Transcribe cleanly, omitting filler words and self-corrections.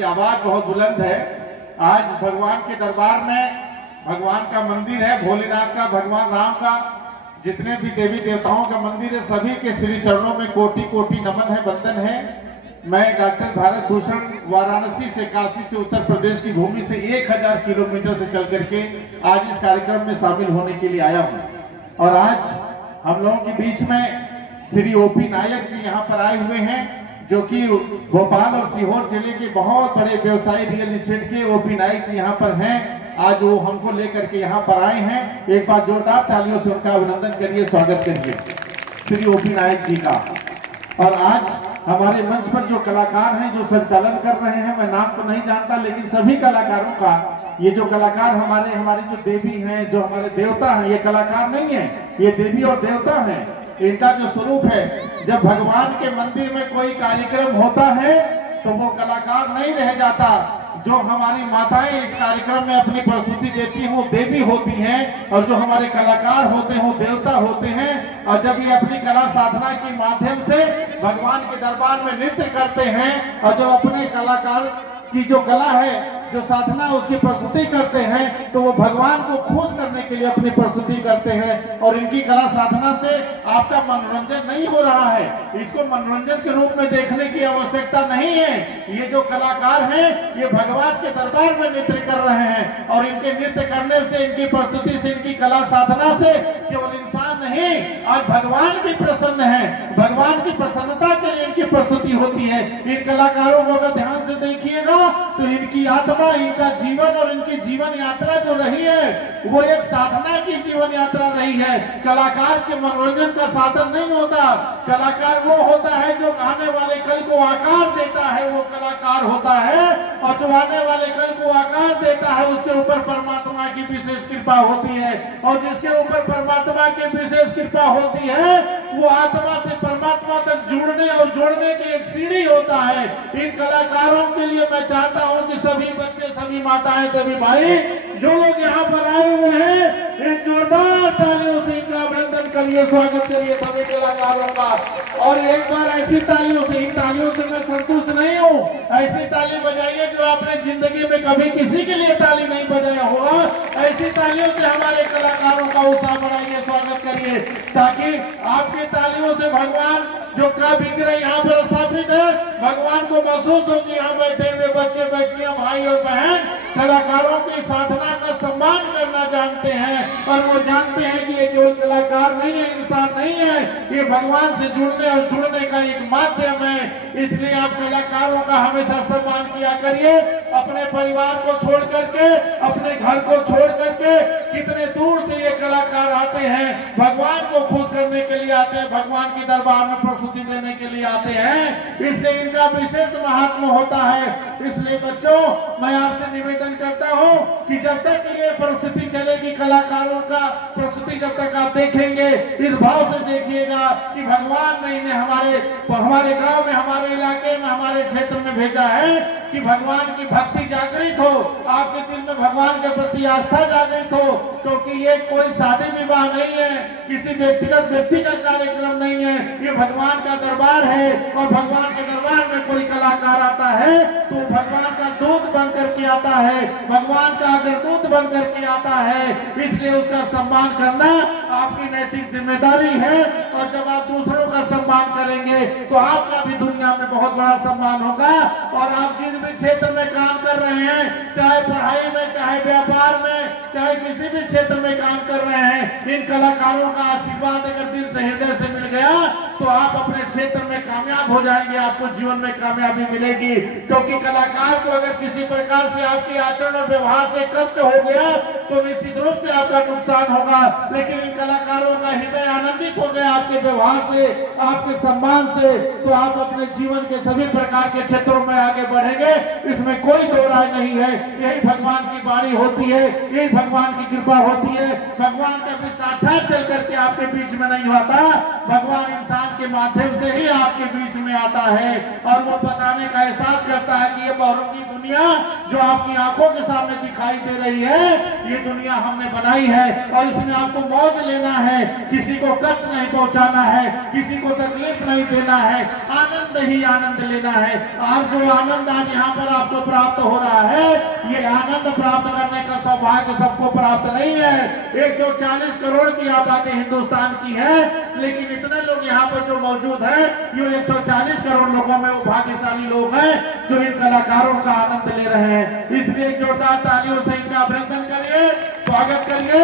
उनकी आवाज बहुत बुलंद है। आज भगवान के दरबार में भगवान का मंदिर है, भोलेनाथ का, भगवान राम का, जितने भी देवी देवताओं का मंदिर है, सभी के श्री चरणों में कोटि कोटि नमन है, वंदन है। मैं डॉक्टर भारत भूषण वाराणसी से, काशी से, उत्तर प्रदेश की भूमि से 1000 किलोमीटर से चल करके आज इस कार्यक्रम में शामिल होने के लिए आया हूँ। और आज हम लोगों के बीच में श्री ओपी नायक जी यहाँ पर आए हुए हैं, जो कि भोपाल और सीहोर जिले के बहुत बड़े व्यवसायी रियल एस्टेट के ओपी नायक जी यहाँ पर हैं। आज वो हमको लेकर के यहाँ पर आए हैं। एक बार जोरदार तालियों से उनका अभिनंदन करिए, स्वागत करिए श्री ओपी नायक जी का। और आज हमारे मंच पर जो कलाकार हैं, जो संचालन कर रहे हैं, मैं नाम तो नहीं जानता, लेकिन सभी कलाकारों का, ये जो कलाकार हमारी जो देवी हैं, जो हमारे देवता हैं, ये कलाकार नहीं है, ये देवी और देवता हैं। इनका जो स्वरूप है, जब भगवान के मंदिर में कोई कार्यक्रम होता है तो वो कलाकार नहीं रह जाता। जो हमारी माताएं इस कार्यक्रम में अपनी प्रस्तुति देती हैं वो देवी होती हैं, और जो हमारे कलाकार होते हैं वो देवता होते हैं। और जब ये अपनी कला साधना के माध्यम से भगवान के दरबार में नृत्य करते हैं, और जो अपने कलाकार की जो कला है, जो साधना उसकी प्रस्तुति करते हैं, तो वो भगवान को खुश करने के लिए अपनी प्रस्तुति करते हैं। और इनकी कला साधना से आपका मनोरंजन नहीं हो रहा है, इसको मनोरंजन के रूप में देखने की आवश्यकता नहीं है। ये जो कलाकार हैं, ये भगवान के दरबार में नृत्य कर रहे हैं, और इनके नृत्य करने से, इनकी प्रस्तुति से, इनकी कला साधना से केवल इंसान नहीं, आज भगवान भी प्रसन्न है। भगवान की प्रसन्नता के लिए इनकी प्रस्तुति होती है। इन कलाकारों को अगर ध्यान से देखिएगा तो इनकी आत्मा, इनका जीवन और इनकी जीवन यात्रा जो रही है, वो एक साधना की जीवन यात्रा रही है। कलाकार के मनोरंजन का साधन नहीं होता। कलाकार वो होता है जो आने वाले कल को आकार देता है, वो कलाकार होता है। और जो आने वाले कल को आकार देता है, उसके ऊपर परमात्मा की विशेष कृपा होती है। और जिसके ऊपर परमात्मा की विशेष कृपा होती है, वो आत्मा से परमात्मा तक जुड़ने और जोड़ने की एक सीढ़ी होता है। इन कलाकारों के लिए मैं चाहता हूं कि सभी बच्चे, सभी माताएं, सभी भाई, जो लोग यहाँ पर आए हुए हैं, एक जोरदार तालियों से इनका अभिनंदन करिए, स्वागत करिए सभी कलाकारों का। और एक बार ऐसी तालियों से, इन तालियों से मैं संतुष्ट नहीं हूँ, ऐसी ताली बजाइए जो आपने जिंदगी में कभी किसी के लिए ताली नहीं बजाया होगा। ऐसी तालियों से हमारे कलाकारों का उत्साह बढ़ाइए, स्वागत करिए, ताकि आपकी तालियों से भगवान जो का विग्रह यहाँ पर स्थापित है, भगवान को महसूस हो कि यहाँ बैठे हुए बच्चे, बच्चियां, भाई और बहन कलाकारों की साधना का सम्मान करना जानते हैं। और वो जानते हैं कि ये केवल कलाकार नहीं है, इंसान नहीं है, ये भगवान से जुड़ने और जुड़ने का एक माध्यम है। इसलिए आप कलाकारों का हमेशा सम्मान किया करिए। अपने परिवार को छोड़ करके, अपने घर को छोड़ करके कितने दूर से ये कलाकार आते हैं, भगवान को खुश करने के लिए आते हैं, भगवान के दरबार में प्रस्तुति देने के लिए आते हैं। इसलिए इनका विशेष महात्मा होता है। इसलिए बच्चों, मैं आपसे निवेदन करता हूं कि जब तक ये प्रस्तुति चलेगी, कलाकारों का प्रस्तुति जब तक आप देखेंगे, इस भाव से देखिएगा कि भगवान ने इन्हें हमारे गांव में, हमारे इलाके में, हमारे क्षेत्र में भेजा है कि भगवान की भक्ति जागृत हो, आपके दिल में भगवान के प्रति आस्था जागृत हो। क्योंकि ये कोई शादी विवाह नहीं है, किसी व्यक्तिगत व्यक्ति का कार्यक्रम नहीं है, ये भगवान का दरबार है। और भगवान के दरबार में कोई कलाकार आता है तो भगवान का दूत बन करके आता है, भगवान का अग्रदूत बन करके आता है। इसलिए उसका सम्मान करना आपकी नैतिक जिम्मेदारी है। और जब आप दूसरों का सम्मान करेंगे तो आपका भी दुनिया में बहुत बड़ा सम्मान होगा। और आप जिस भी क्षेत्र में काम कर रहे हैं, चाहे पढ़ाई में, चाहे व्यापार में, चाहे किसी भी क्षेत्र में काम कर रहे हैं, इन कलाकारों का आशीर्वाद अगर दिल से, हृदय से मिल गया तो आप अपने क्षेत्र में कामयाब हो जाएंगे, आपको जीवन में कामयाबी मिलेगी। क्योंकि कलाकार को अगर किसी प्रकार से आपके आचरण और व्यवहार से कष्ट हो गया तो निश्चित रूप से आपका नुकसान होगा। लेकिन इन कलाकारों का हृदय आनंदित हो गया आपके व्यवहार से, आपके सम्मान से, तो आप अपने जीवन के सभी प्रकार के क्षेत्रों में आगे बढ़ेंगे, इसमें कोई दो राय नहीं है। यही भगवान की वाणी होती है, यही भगवान की कृपा होती है। भगवान कभी साक्षात चल करके आपके बीच में नहीं आता, भगवान इंसान के माध्यम से ही आपके बीच में आता है। और वो बताने का एहसास करता है कि ये बहुरंगी दुनिया दुनिया जो आपकी आंखों के सामने दिखाई दे रही है, ये दुनिया हमने बनाई है और इसमें आपको मौज लेना है, किसी को कष्ट नहीं पहुंचाना है, किसी को तकलीफ नहीं देना है, आनंद ही आनंद लेना है। और जो आनंद आज यहाँ पर आपको प्राप्त हो रहा है, ये आनंद प्राप्त करने का सौभाग्य सबको प्राप्त नहीं है। 140 करोड़ की आबादी हिंदुस्तान की है, लेकिन इतने लोग यहाँ पर जो मौजूद है, ये 140 करोड़ लोगों में वो भाग्यशाली लोग हैं जो इन कलाकारों का आनंद ले रहे हैं। इसलिए जोरदार तालियों से इनका अभिनंदन करिए, स्वागत करिए।